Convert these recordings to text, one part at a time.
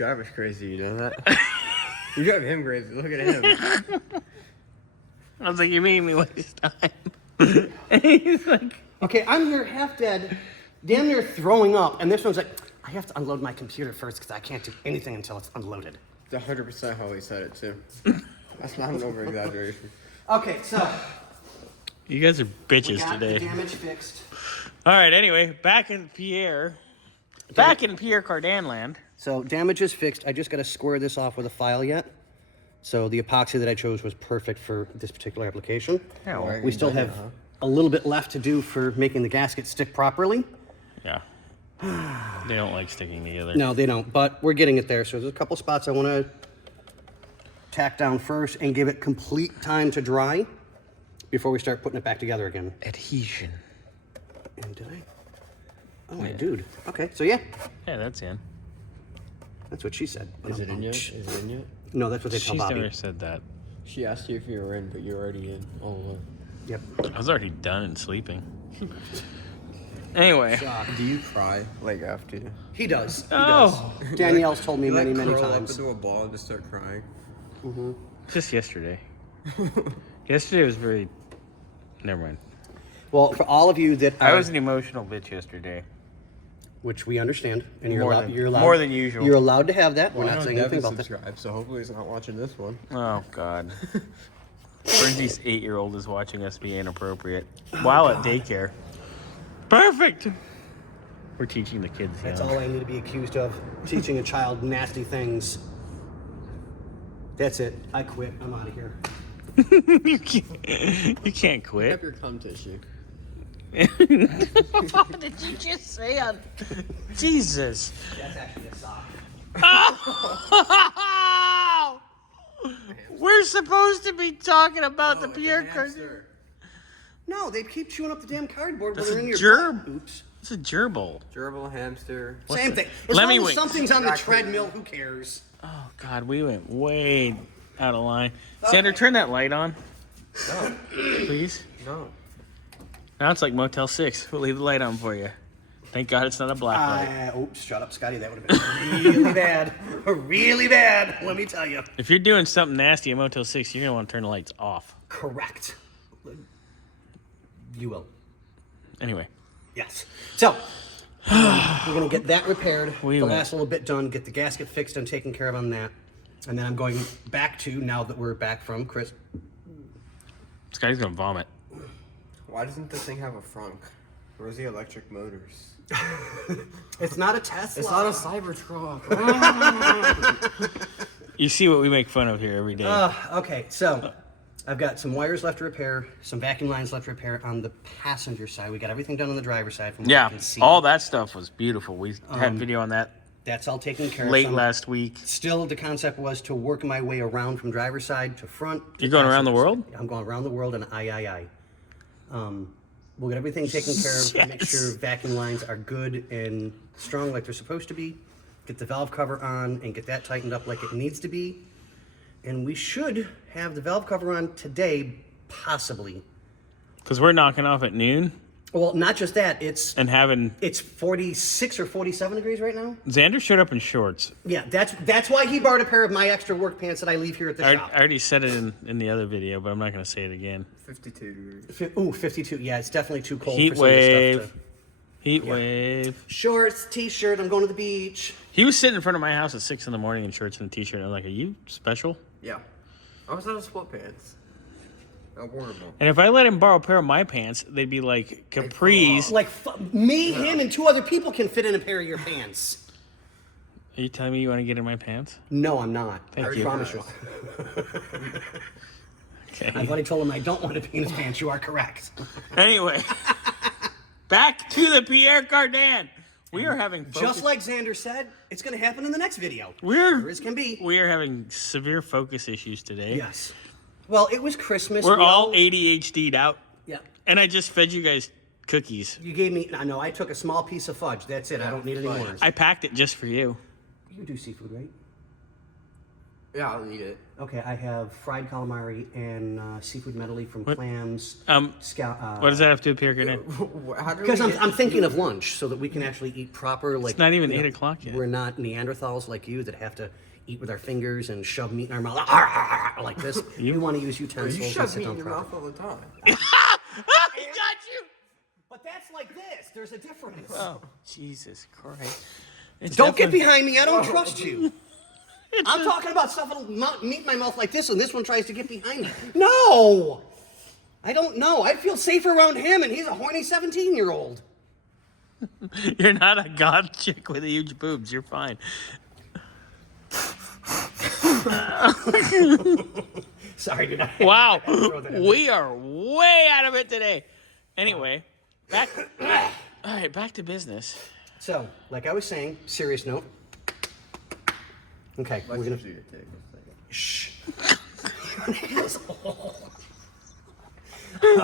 Driver's crazy, you know that? You drive him crazy. Look at him. I was like, you made me waste time. And he's like, Okay, I'm here half dead, damn near throwing up, and this one's like, I have to unload my computer first because I can't do anything until it's unloaded. It's 100% how he said it, too. That's not an over-exaggeration. Okay, so you guys are we bitches got today. the damage fixed. All right, anyway, back in Pierre Cardin land. So damage is fixed. I just got to square this off with a file yet. So the epoxy that I chose was perfect for this particular application. Yeah, well, We still have a little bit left to do for making the gasket stick properly. yeah. They don't like sticking together. No, they don't, but we're getting it there. So there's a couple spots I want to tack down first and give it complete time to dry before we start putting it back together again. Adhesion. And did I? Oh, my dude. Okay, so yeah, Yeah, that's in. that's what she said. Is it in yet? Is it in yet? No, that's what they tell She's Bobby. never said that. She asked you if you were in, but you're already in all along. Yep. I was already done and sleeping. Anyway. Do you cry, like, after you? He does. He Oh. does. Danielle's told me You, many, like, many curl times. up into a ball and just start crying? Just yesterday. Yesterday was very... Never mind. Well, for all of you that I was an emotional bitch yesterday. which we understand, and More allowed, more than usual. You're allowed to have that. We're Well, I not know saying anything Devin about that. subscribed, so hopefully he's not watching this one. Oh, God. Bernsy's 8-year-old is watching us be inappropriate while at daycare. Perfect! We're teaching the kids. That's young. all I need to be accused of, teaching a child nasty things. That's it. I quit. I'm out of here. you can't Pick quit. up your cum tissue. What did you just say? Jesus. That's actually a sock. Oh! We're supposed to be talking about the Pierre Cardin. No, they keep chewing up the damn cardboard That's when they're a in your gerb. butt. Oops. It's a gerbil. Gerbil, hamster. Same thing. As Let long me as wait. something's on the Raccoon. treadmill, who cares? Oh, God, we went way out of line. Xander, turn that light on, No. please. No. Now it's like Motel 6. We'll leave the light on for you. Thank God it's not a black light. Oops, shut up, Scotty. That would have been really bad. Really bad, let me tell you. If you're doing something nasty at Motel 6, you're going to want to turn the lights off. Correct. You will. Anyway. Yes. So, we're going to get that repaired, We the will. last little bit done, get the gasket fixed and taken care of on that. And then I'm going back to, now that we're back from Chris. Scotty's going to vomit. Why doesn't this thing have a frunk? Where's the electric motors? It's not a Tesla. It's not a Cybertruck. You see what we make fun of here every day. Okay, so I've got some wires left to repair, some vacuum lines left to repair on the passenger side. We got everything done on the driver's side from what yeah, I can see. all that stuff was beautiful. We had video on that That's all taken care of. late Some- last week. Still, the concept was to work my way around from driver's side to front. to You're going around the passenger world? side. I'm going around the world, and aye. We'll get everything taken care of, make Yes. sure vacuum lines are good and strong like they're supposed to be, get the valve cover on, and get that tightened up like it needs to be. And we should have the valve cover on today, possibly. Because we're knocking off at noon Well, not just that, it's 46 or 47 degrees right now. Xander showed up in shorts. Yeah, that's why he borrowed a pair of my extra work pants that I leave here at the I shop. already said it in the other video, but I'm not going to say it again. 52 degrees. 52. Yeah, it's definitely too cold Heat for some of this wave. stuff Heat wave. Shorts, t-shirt, I'm going to the beach. He was sitting in front of my house at 6 in the morning in shorts and a t-shirt. And I'm like, are you special? Yeah. I was out of sweatpants. I wore them. And if I let him borrow a pair of my pants, they'd be like capris. Like, me, him, and 2 other people can fit in a pair of your pants. Are you telling me you want to get in my pants? No, I'm not. Thank I you. promise you. Okay. I've already told him I don't want to be in his pants. You are correct. Anyway, back to the Pierre Cardin. We are having Just like Xander said, it's going to happen in the next video. we're Sure as can be. we are having severe focus issues today. Yes. Well, it was Christmas. We're We all ADHD'd out, Yeah. and I just fed you guys cookies. You gave me, no, I took a small piece of fudge. That's it. I don't need any more. I packed it just for you. You do seafood, right? Yeah, I'll eat it. Okay, I have fried calamari and seafood medley from clams. What does that have to do with Pierre Cardin? How do Because we I'm thinking of lunch so that we can actually eat proper. Like, It's not even you know, 8 o'clock yet. We're not Neanderthals like you that have to eat with our fingers and shove meat in our mouth like this. We want to use utensils You and shove sit meat down in your proper. mouth all the time. He got you! But that's like this. There's a difference. Oh, Jesus Christ. It's Don't get definitely- behind me. I don't trust you. I'm talking about stuff that'll meet in my mouth like this, and this one tries to get behind me. No! I don't know. I'd feel safer around him, and he's a horny 17-year-old. You're not a goth chick with huge boobs. You're fine. Sorry, dude. Wow. We are way out of it today. Anyway, all right, back to business. So, like I was saying, serious note. Okay, we're gonna. Do your take. Shh.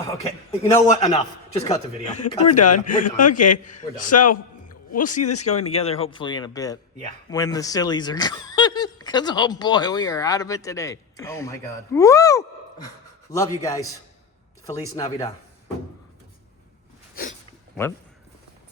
Okay, you know what? Enough. Just cut the video. We're done. We're done. Okay. We're done. So we'll see this going together hopefully in a bit. Yeah. When the sillies are gone. Because, oh boy, we are out of it today. Oh my God. Woo! Love you guys. Feliz Navidad. What?